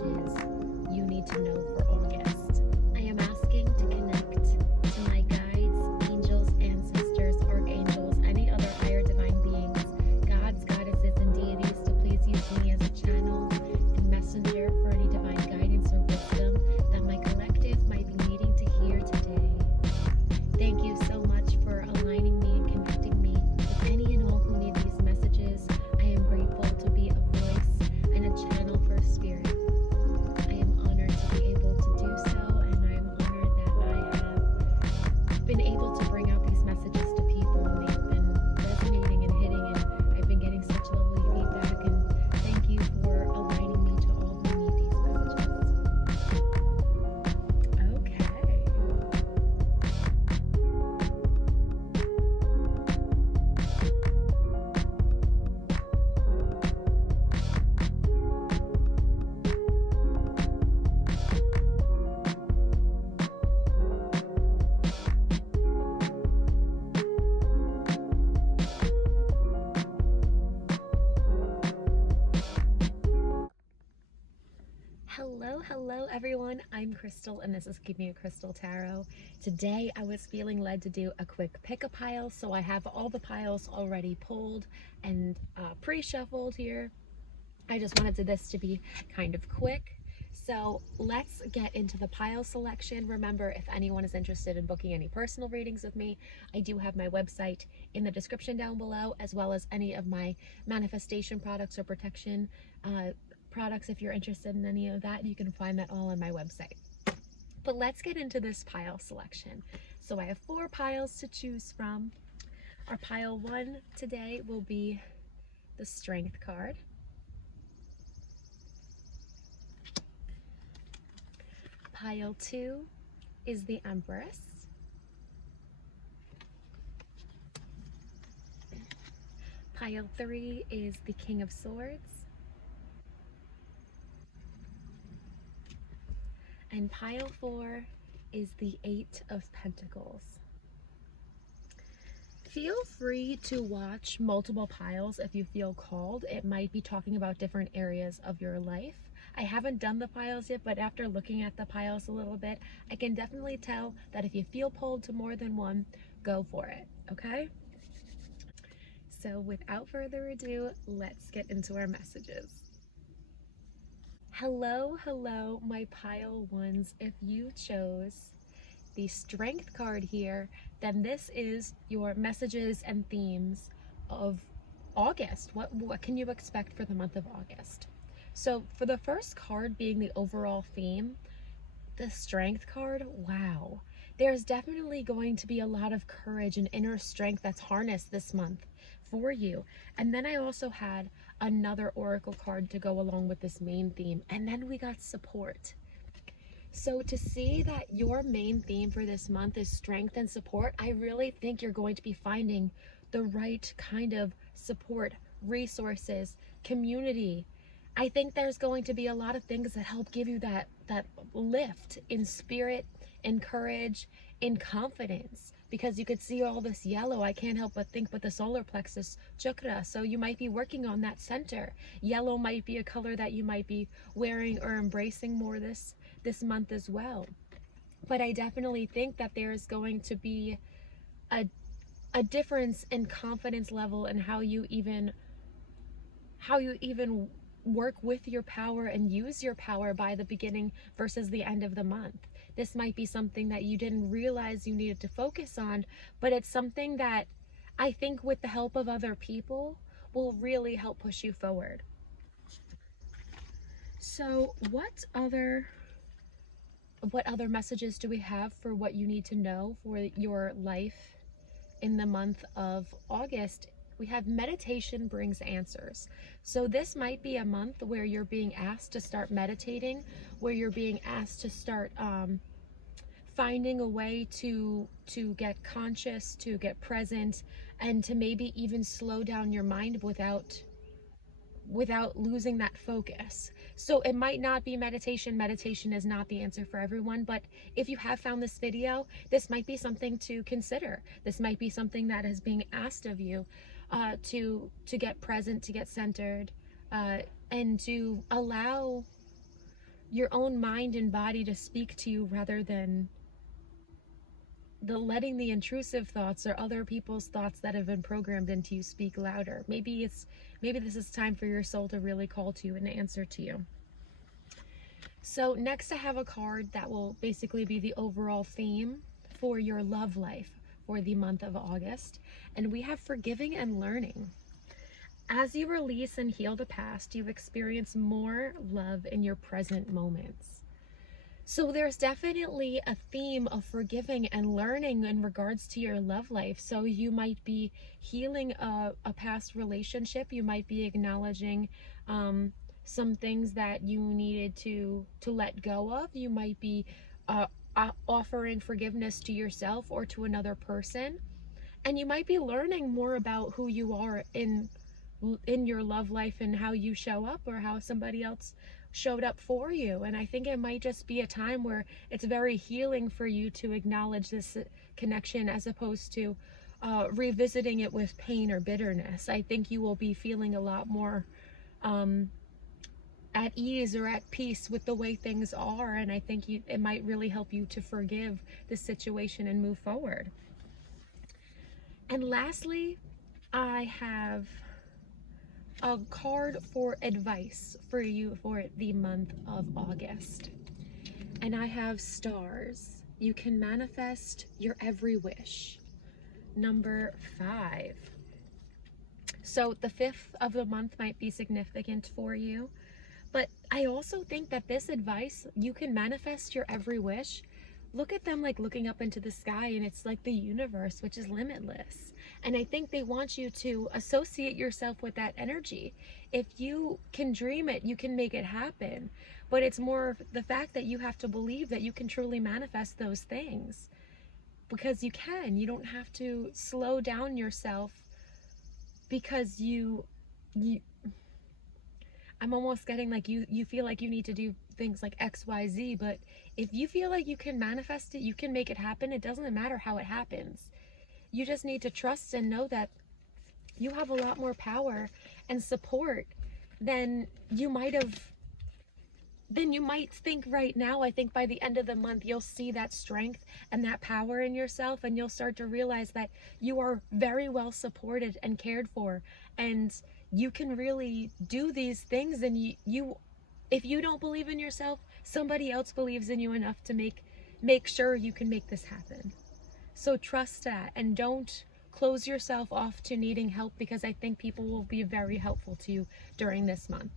messages you need to know for August. I am asking to connect to my guides, angels, ancestors, archangels, any other higher divine beings, gods, goddesses, and deities to please use me as a channel and messenger for any divine guidance or wisdom that my collective might be needing to hear today. Thank you so much for aligning me and connecting me with any and all who need these messages. I am grateful to be a voice and a channel for spirit. I am honored to be able to do so, and I am honored that I have been able to bring out these messages to people, and they've been resonating and hitting, and I've been getting such lovely feedback, and thank you for aligning me to all who need these messages. Okay. Hello everyone, I'm Krystal and this is Keep Me a Krystal Tarot. Today I was feeling led to do a quick pick-a-pile, so I have all the piles already pulled and pre-shuffled here. I just wanted this to be kind of quick. So let's get into the pile selection. Remember, if anyone is interested in booking any personal readings with me, I do have my website in the description down below, as well as any of my manifestation products or protection products. If you're interested in any of that, you can find that all on my website. But let's get into this pile selection. So I have 4 piles to choose from. Our pile 1 today will be the Strength card. Pile 2 is the Empress. Pile 3 is the King of Swords. And pile 4 is the 8 of Pentacles. Feel free to watch multiple piles if you feel called. It might be talking about different areas of your life. I haven't done the piles yet, but after looking at the piles a little bit, I can definitely tell that if you feel pulled to more than one, go for it, okay? So without further ado, let's get into our messages. Hello, my pile 1s. If you chose the Strength card here, then this is your messages and themes of August. What can you expect for the month of August? So for the first card being the overall theme, the Strength card, wow. There's definitely going to be a lot of courage and inner strength that's harnessed this month for you. And then I also had another oracle card to go along with this main theme, and then we got support. So to see that your main theme for this month is strength and support, I really think you're going to be finding the right kind of support, resources, community. I think there's going to be a lot of things that help give you that lift in spirit, in courage, in confidence, because you could see all this yellow. I can't help but think with the solar plexus chakra. So you might be working on that center. Yellow might be a color that you might be wearing or embracing more this month as well. But I definitely think that there's going to be a difference in confidence level and how you even work with your power and use your power by the beginning versus the end of the month. This might be something that you didn't realize you needed to focus on, but it's something that I think with the help of other people will really help push you forward. So what other messages do we have for what you need to know for your life in the month of August? We have meditation brings answers. So this might be a month where you're being asked to start meditating, where you're being asked to start finding a way to get conscious, to get present, and to maybe even slow down your mind without losing that focus. So it might not be meditation. Meditation is not the answer for everyone, but if you have found this video, this might be something to consider. This might be something that is being asked of you to get present, to get centered, and to allow your own mind and body to speak to you, rather than letting the intrusive thoughts or other people's thoughts that have been programmed into you speak louder. Maybe this is time for your soul to really call to you and answer to you. So next I have a card that will basically be the overall theme for your love life for the month of August. And we have forgiving and learning. As you release and heal the past, you experience more love in your present moments. So there's definitely a theme of forgiving and learning in regards to your love life. So you might be healing a past relationship. You might be acknowledging some things that you needed to let go of. You might be offering forgiveness to yourself or to another person. And you might be learning more about who you are in your love life and how you show up, or how somebody else showed up for you. And I think it might just be a time where it's very healing for you to acknowledge this connection, as opposed to revisiting it with pain or bitterness. I think you will be feeling a lot more at ease or at peace with the way things are. And I think it might really help you to forgive the situation and move forward. And lastly, I have a card for advice for you for the month of August. And I have stars. You can manifest your every wish. Number 5. So the 5th of the month might be significant for you. But I also think that this advice, you can manifest your every wish. Look at them like looking up into the sky, and it's like the universe, which is limitless. And I think they want you to associate yourself with that energy. If you can dream it, you can make it happen. But it's more the fact that you have to believe that you can truly manifest those things. Because you can. You don't have to slow down yourself because I'm almost getting like you feel like you need to do things like XYZ, but if you feel like you can manifest it, you can make it happen. It doesn't matter how it happens. You just need to trust and know that you have a lot more power and support than you might think right now. I think by the end of the month, you'll see that strength and that power in yourself, and you'll start to realize that you are very well supported and cared for, and you can really do these things. And if you don't believe in yourself, somebody else believes in you enough to make sure you can make this happen. So trust that, and don't close yourself off to needing help, because I think people will be very helpful to you during this month.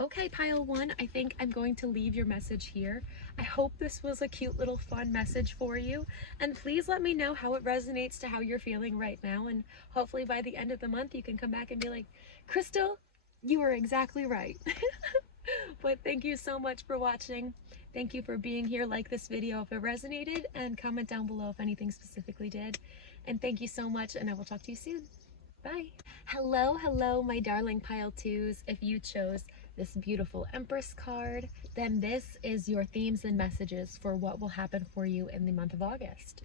Okay, pile 1, I think I'm going to leave your message here. I hope this was a cute little fun message for you, and please let me know how it resonates to how you're feeling right now, and hopefully by the end of the month you can come back and be like, Krystal, you were exactly right. But thank you so much for watching. Thank you for being here. Like this video if it resonated, and comment down below if anything specifically did. And thank you so much, and I will talk to you soon. Bye. Hello, my darling pile 2s. If you chose this beautiful Empress card, then this is your themes and messages for what will happen for you in the month of August.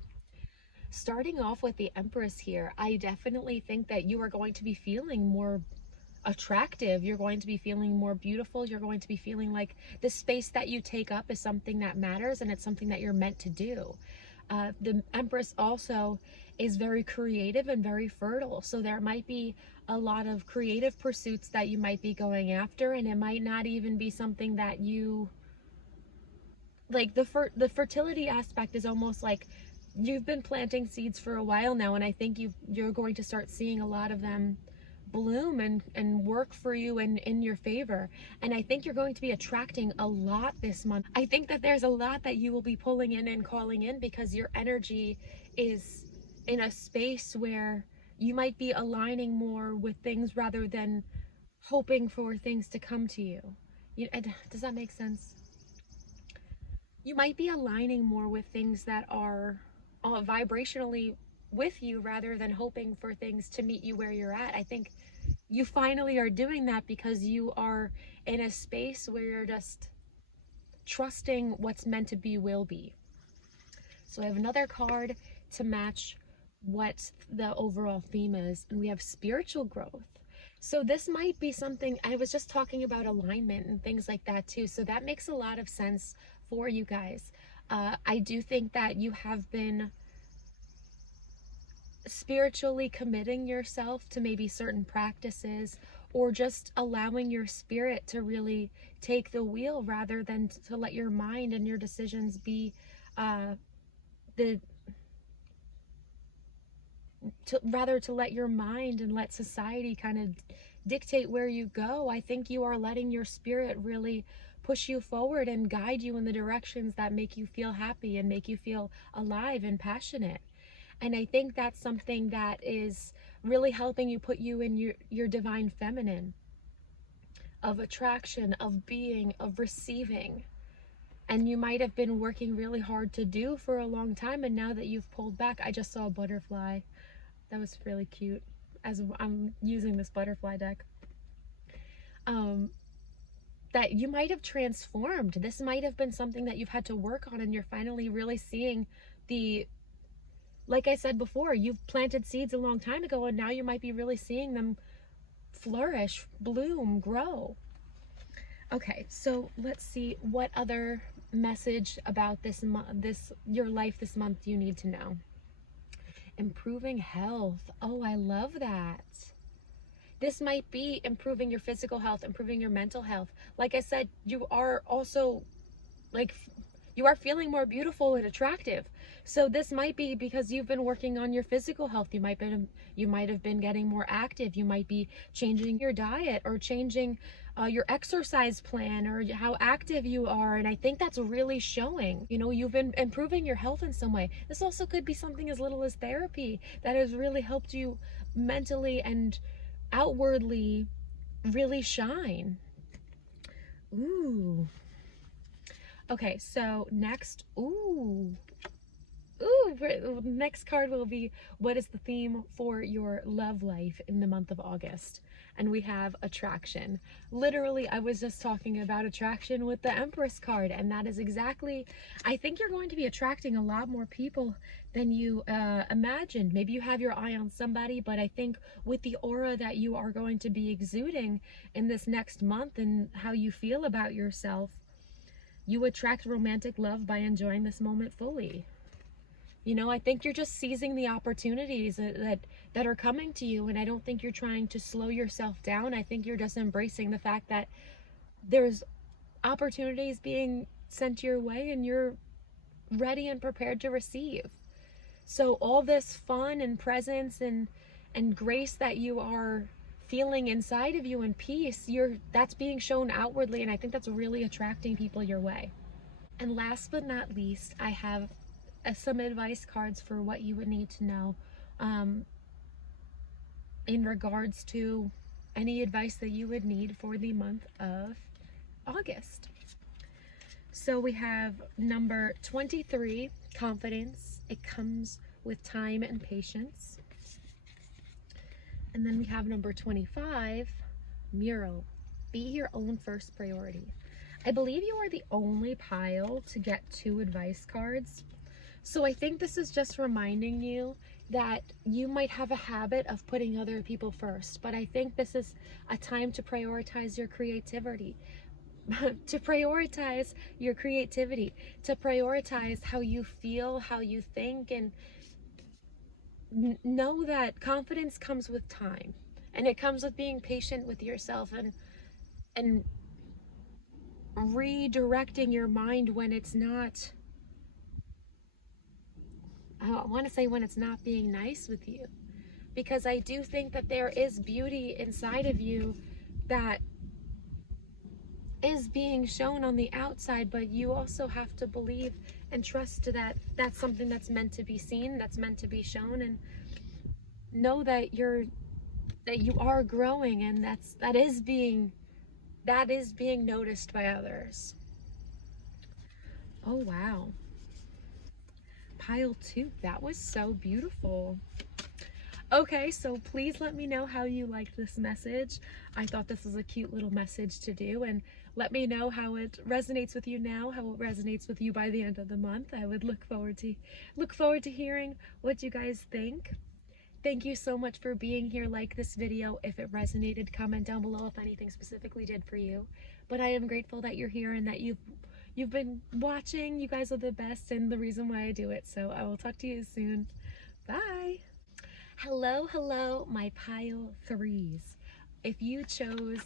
Starting off with the Empress here, I definitely think that you are going to be feeling more attractive. You're going to be feeling more beautiful. You're going to be feeling like the space that you take up is something that matters, and it's something that you're meant to do. The Empress also is very creative and very fertile, so there might be a lot of creative pursuits that you might be going after, and it might not even be something that you like. The fertility aspect is almost like you've been planting seeds for a while now, and I think you're going to start seeing a lot of them bloom and work for you and in your favor. And I think you're going to be attracting a lot this month. I think that there's a lot that you will be pulling in and calling in, because your energy is in a space where you might be aligning more with things rather than hoping for things to come to you. Does that make sense? You might be aligning more with things that are vibrationally with you rather than hoping for things to meet you where you're at. I think you finally are doing that because you are in a space where you're just trusting what's meant to be will be. So I have another card to match what the overall theme is, and we have spiritual growth. So this might be something, I was just talking about alignment and things like that too. So that makes a lot of sense for you guys. I do think that you have been spiritually committing yourself to maybe certain practices, or just allowing your spirit to really take the wheel rather than to let your mind and your decisions be the to let your mind and let society kind of dictate where you go. I think you are letting your spirit really push you forward and guide you in the directions that make you feel happy and make you feel alive and passionate. And I think that's something that is really helping you put you in your divine feminine of attraction, of being, of receiving. And you might have been working really hard to do for a long time, and now that you've pulled back, I just saw a butterfly. That was really cute as I'm using this butterfly deck. That you might have transformed. This might have been something that you've had to work on, and you're finally really seeing the, like I said before, you've planted seeds a long time ago, and now you might be really seeing them flourish, bloom, grow. Okay, so let's see what other message about this your life this month you need to know. Improving health. Oh, I love that. This might be improving your physical health, improving your mental health. Like I said, you are also like you are feeling more beautiful and attractive. So this might be because you've been working on your physical health. You might have been getting more active. You might be changing your diet or changing your exercise plan or how active you are. And I think that's really showing. You know, you've been improving your health in some way. This also could be something as little as therapy that has really helped you mentally and outwardly really shine. Ooh. Okay, so next, next card will be, what is the theme for your love life in the month of August? And we have attraction. Literally, I was just talking about attraction with the Empress card, and that is exactly, I think you're going to be attracting a lot more people than you imagined. Maybe you have your eye on somebody, but I think with the aura that you are going to be exuding in this next month and how you feel about yourself, you attract romantic love by enjoying this moment fully. You know, I think you're just seizing the opportunities that are coming to you, and I don't think you're trying to slow yourself down. I think you're just embracing the fact that there's opportunities being sent your way and you're ready and prepared to receive. So all this fun and presence and grace that you are feeling inside of you and peace, that's being shown outwardly, and I think that's really attracting people your way. And last but not least, I have some advice cards for what you would need to know in regards to any advice that you would need for the month of August. So we have number 23, confidence. It comes with time and patience. And then we have number 25, mural. Be your own first priority. I believe you are the only pile to get 2 advice cards. So I think this is just reminding you that you might have a habit of putting other people first, but I think this is a time to prioritize your creativity. To prioritize your creativity, to prioritize how you feel, how you think, and know that confidence comes with time, and it comes with being patient with yourself and redirecting your mind when it's not, I want to say, when it's not being nice with you, because I do think that there is beauty inside of you that is being shown on the outside, but you also have to believe and trust that that's something that's meant to be seen, that's meant to be shown, and know that you are growing, and that is being noticed by others. Oh wow. Pile 2, that was so beautiful. Okay, so please let me know how you liked this message. I thought this was a cute little message to do, and let me know how it resonates with you now, how it resonates with you by the end of the month. I would look forward to hearing what you guys think. thank you so much for being here. Like this video if it resonated. Comment down below if anything specifically did for you. But I am grateful that you're here and that you've been watching. You guys are the best and the reason why I do it. So I will talk to you soon. Bye. Hello, my pile threes. If you chose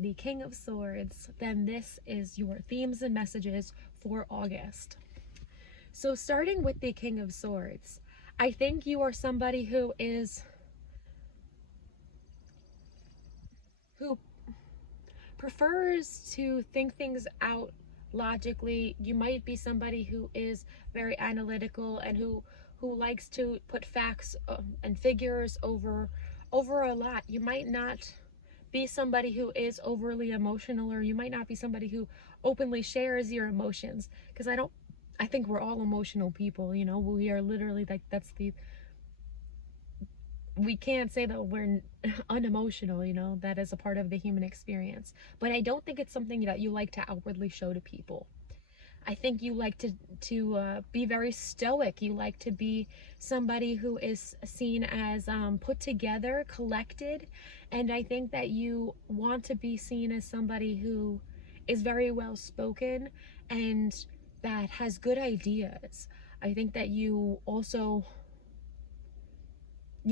the King of Swords, then this is your themes and messages for August. So starting with the King of Swords, I think you are somebody who prefers to think things out logically. You might be somebody who is very analytical and who likes to put facts and figures over a lot. You might not be somebody who is overly emotional, or you might not be somebody who openly shares your emotions, because I think we're all emotional people, you know. We are literally like, we can't say that we're unemotional, you know. That is a part of the human experience. But I don't think it's something that you like to outwardly show to people. I think you like to be very stoic. You like to be somebody who is seen as put together, collected. And I think that you want to be seen as somebody who is very well spoken and that has good ideas. I think that you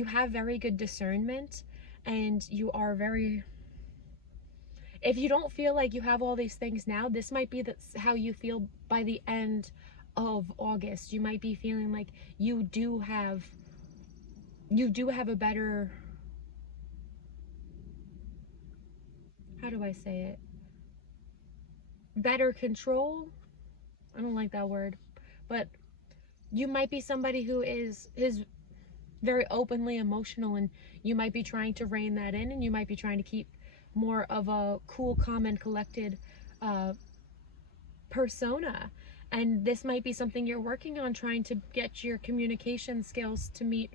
have very good discernment, and you are very... If you don't feel like you have all these things now, this might be how you feel by the end of August. You might be feeling like you do have a better, how do I say it? Better control? I don't like that word. But you might be somebody who is very openly emotional, and you might be trying to rein that in, and you might be trying to keep more of a cool, calm, and collected persona. And this might be something you're working on, trying to get your communication skills to meet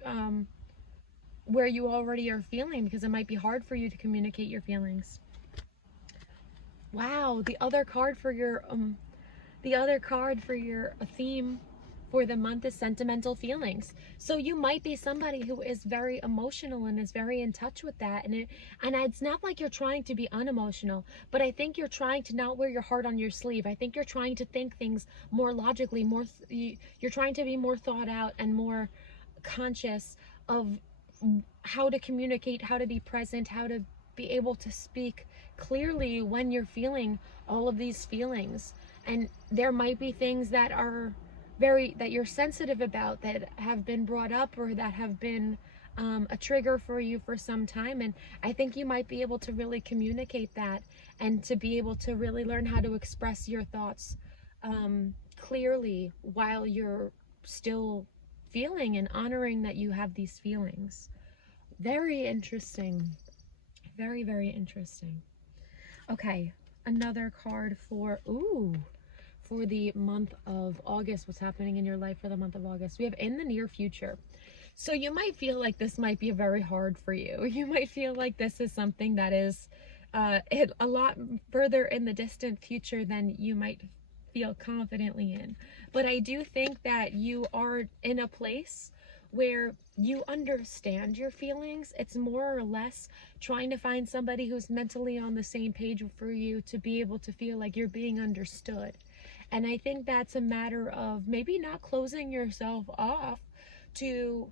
where you already are feeling, because it might be hard for you to communicate your feelings. Wow, the other card for your theme for the month is sentimental feelings. So you might be somebody who is very emotional and is very in touch with that, and it's not like you're trying to be unemotional, but I think you're trying to not wear your heart on your sleeve. I think you're trying to think things more logically, you're trying to be more thought out and more conscious of how to communicate, how to be present, how to be able to speak clearly when you're feeling all of these feelings. And there might be things that you're sensitive about, that have been brought up, or that have been a trigger for you for some time. And I think you might be able to really communicate that, and to be able to really learn how to express your thoughts clearly while you're still feeling and honoring that you have these feelings. Very interesting. Very, very interesting. Okay, another card for the month of August. What's happening in your life for the month of August? We have in the near future. So you might feel like this might be very hard for you. You might feel like this is something that is a lot further in the distant future than you might feel confidently in. But I do think that you are in a place where you understand your feelings. It's more or less trying to find somebody who's mentally on the same page for you, to be able to feel like you're being understood. And I think that's a matter of maybe not closing yourself off to,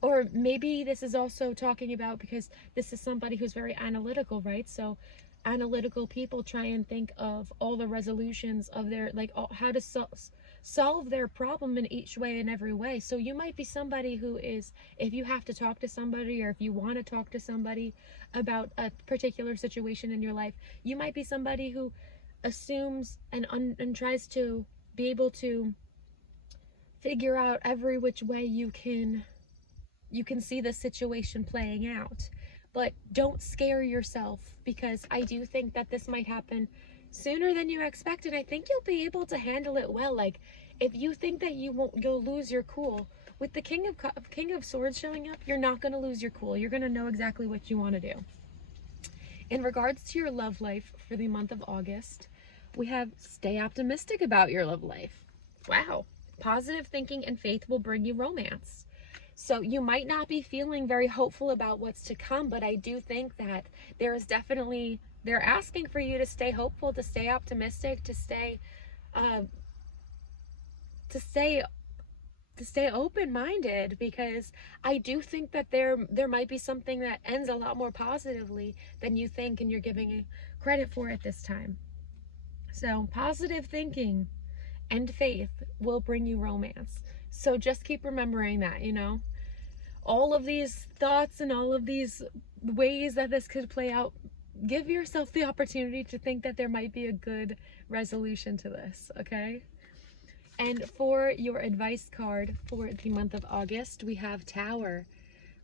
or maybe this is also talking about, because this is somebody who's very analytical, right? So analytical people try and think of all the resolutions of their, like, how to solve their problem in each way and every way. So you might be somebody who is, if you have to talk to somebody, or if you want to talk to somebody about a particular situation in your life, you might be somebody who assumes and tries to be able to figure out every which way you can see the situation playing out. But don't scare yourself, because I do think that this might happen sooner than you expected. I think you'll be able to handle it well. Like, if you think that you'll lose your cool with the King of Swords showing up, you're not going to lose your cool. You're going to know exactly what you want to do. In regards to your love life for the month of August, we have stay optimistic about your love life. Wow. Positive thinking and faith will bring you romance. So you might not be feeling very hopeful about what's to come, but I do think that there is definitely, they're asking for you to stay hopeful, to stay optimistic, to stay to stay open-minded, because I do think that there might be something that ends a lot more positively than you think and you're giving credit for at this time. So positive thinking and faith will bring you romance. So just keep remembering that, you know, all of these thoughts and all of these ways that this could play out, give yourself the opportunity to think that there might be a good resolution to this, okay? And for your advice card for the month of August, we have Tower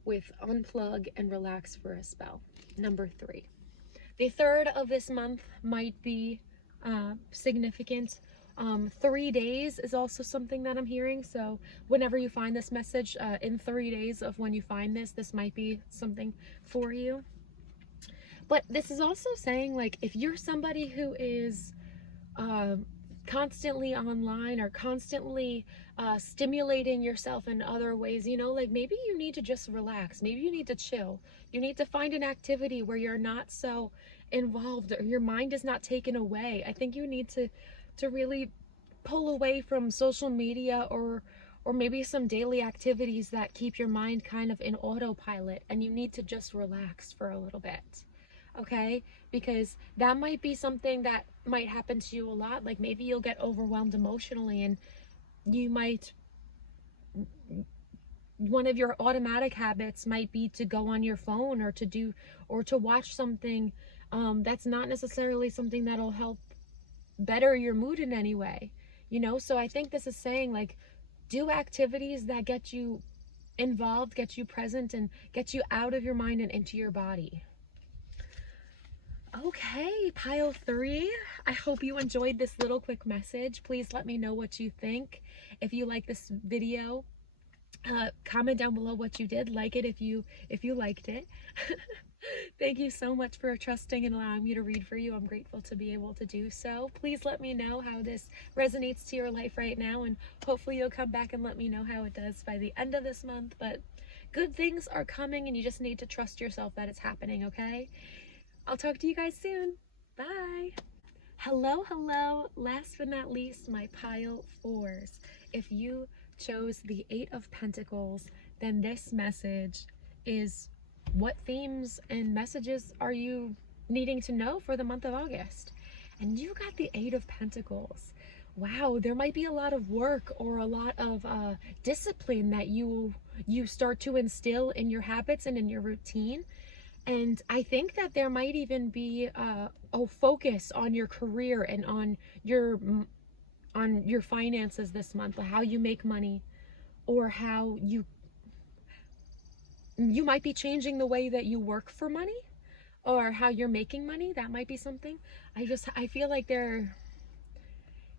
with unplug and relax for a spell, number 3. The third of this month might be significant. 3 days is also something that I'm hearing. So whenever you find this message, in 3 days of when you find this might be something for you. But this is also saying, like, if you're somebody who is constantly online or constantly stimulating yourself in other ways, you know, like maybe you need to just relax, maybe you need to chill, you need to find an activity where you're not so involved or your mind is not taken away. I think you need to really pull away from social media or maybe some daily activities that keep your mind kind of in autopilot, and you need to just relax for a little bit. Okay, because that might be something that might happen to you a lot. Like maybe you'll get overwhelmed emotionally, and you might, one of your automatic habits might be to go on your phone or to watch something that's not necessarily something that'll help better your mood in any way, you know. So I think this is saying, like, do activities that get you involved, get you present, and get you out of your mind and into your body. Okay, pile 3, I hope you enjoyed this little quick message. Please let me know what you think. If you like this video, comment down below what you did. Like it if you liked it. Thank you so much for trusting and allowing me to read for you. I'm grateful to be able to do so. Please let me know how this resonates to your life right now, and hopefully you'll come back and let me know how it does by the end of this month. But good things are coming, and you just need to trust yourself that it's happening, okay? I'll talk to you guys soon. Bye. Hello, hello. Last but not least, my pile 4s. If you chose the 8 of Pentacles, then this message is, what themes and messages are you needing to know for the month of August? And you got the 8 of Pentacles. Wow, there might be a lot of work or a lot of discipline that you start to instill in your habits and in your routine. And I think that there might even be a focus on your career and on your finances this month, how you make money, or how you might be changing the way that you work for money, or how you're making money. That might be something. I feel like they're,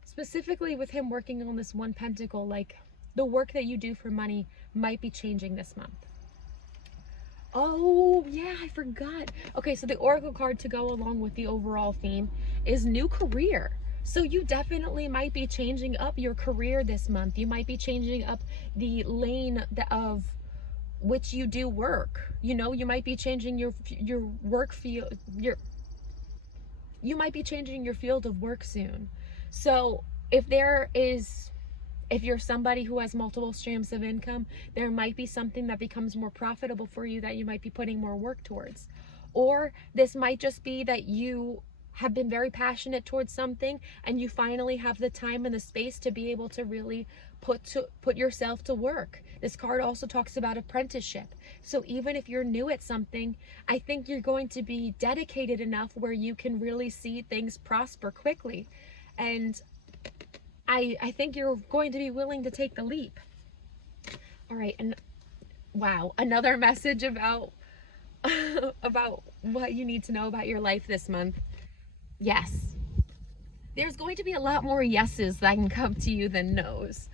specifically with him working on this 1 pentacle, like the work that you do for money might be changing this month. Oh yeah, I forgot. Okay, so the oracle card to go along with the overall theme is new career. So you definitely might be changing up your career this month. You might be changing up the lane of which you do work. You know, you might be changing your work field, you might be changing your field of work soon. So if you're somebody who has multiple streams of income, there might be something that becomes more profitable for you that you might be putting more work towards. Or this might just be that you have been very passionate towards something and you finally have the time and the space to be able to really put yourself to work. This card also talks about apprenticeship. So even if you're new at something, I think you're going to be dedicated enough where you can really see things prosper quickly. And I think you're going to be willing to take the leap. All right, and wow, another message about about what you need to know about your life this month. Yes, there's going to be a lot more yeses that can come to you than nos.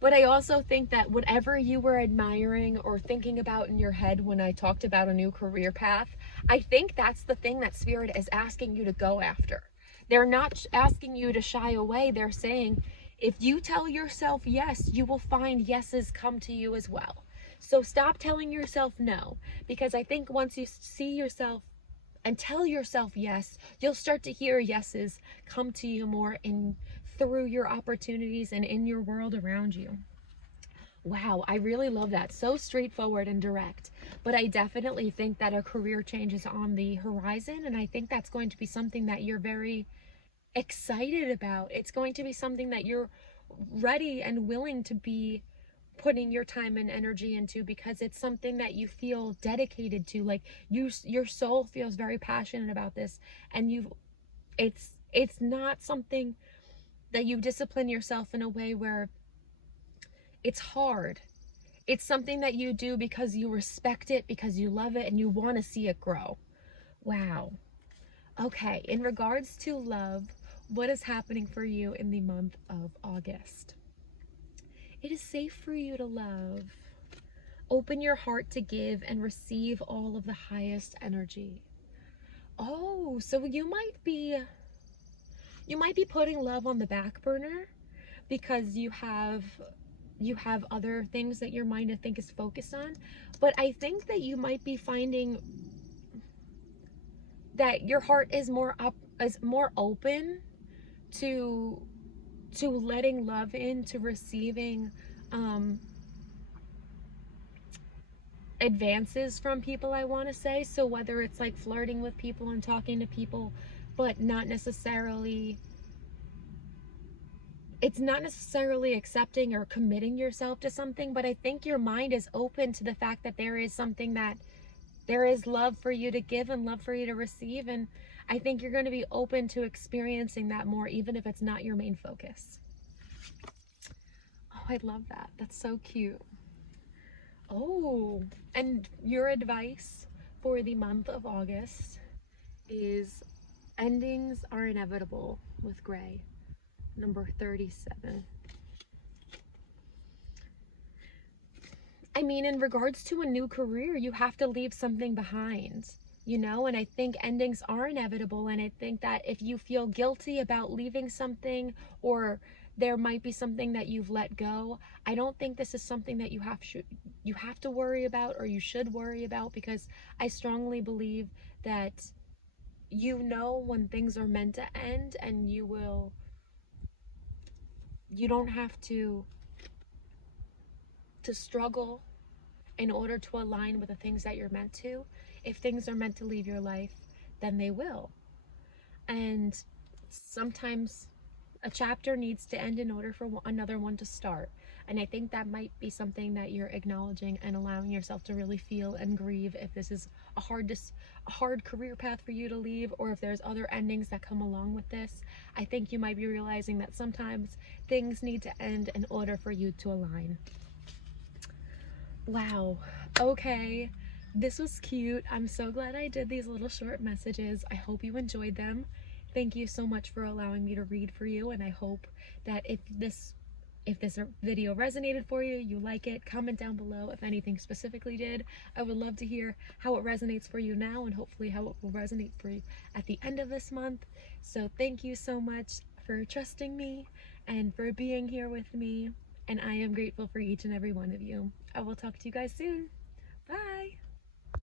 But I also think that whatever you were admiring or thinking about in your head when I talked about a new career path, I think that's the thing that Spirit is asking you to go after. They're not asking you to shy away. They're saying, if you tell yourself yes, you will find yeses come to you as well. So stop telling yourself no, because I think once you see yourself and tell yourself yes, you'll start to hear yeses come to you more in through your opportunities and in your world around you. Wow, I really love that. So straightforward and direct. But I definitely think that a career change is on the horizon, and I think that's going to be something that you're very excited about. It's going to be something that you're ready and willing to be putting your time and energy into, because it's something that you feel dedicated to. Like your soul feels very passionate about this, and it's not something that you discipline yourself in a way where it's hard. It's something that you do because you respect it, because you love it, and you want to see it grow. Wow. Okay, in regards to love, what is happening for you in the month of August? It is safe for you to love. Open your heart to give and receive all of the highest energy. Oh, so you might be putting love on the back burner because you have other things that your mind, I think, is focused on. But I think that you might be finding that your heart is more open to letting love in, to receiving advances from people, I want to say. So whether it's like flirting with people and talking to people, but not necessarily, it's not necessarily accepting or committing yourself to something, but I think your mind is open to the fact that there is something, that there is love for you to give and love for you to receive. And I think you're going to be open to experiencing that more, even if it's not your main focus. Oh, I love that. That's so cute. Oh, and your advice for the month of August is endings are inevitable with Gray, number 37. I mean, in regards to a new career, you have to leave something behind, you know, and I think endings are inevitable. And I think that if you feel guilty about leaving something, or there might be something that you've let go, I don't think this is something that you have to worry about, or you should worry about, because I strongly believe that you know when things are meant to end, and you don't have to struggle in order to align with the things that you're meant to. If things are meant to leave your life, then they will. And sometimes a chapter needs to end in order for another one to start. And I think that might be something that you're acknowledging and allowing yourself to really feel and grieve, if this is a hard career path for you to leave, or if there's other endings that come along with this. I think you might be realizing that sometimes things need to end in order for you to align. Wow. Okay. This was cute. I'm so glad I did these little short messages. I hope you enjoyed them. Thank you so much for allowing me to read for you, and I hope that if this video resonated for you, you like it, comment down below if anything specifically did. I would love to hear how it resonates for you now, and hopefully how it will resonate for you at the end of this month. So thank you so much for trusting me and for being here with me, and I am grateful for each and every one of you. I will talk to you guys soon. Bye!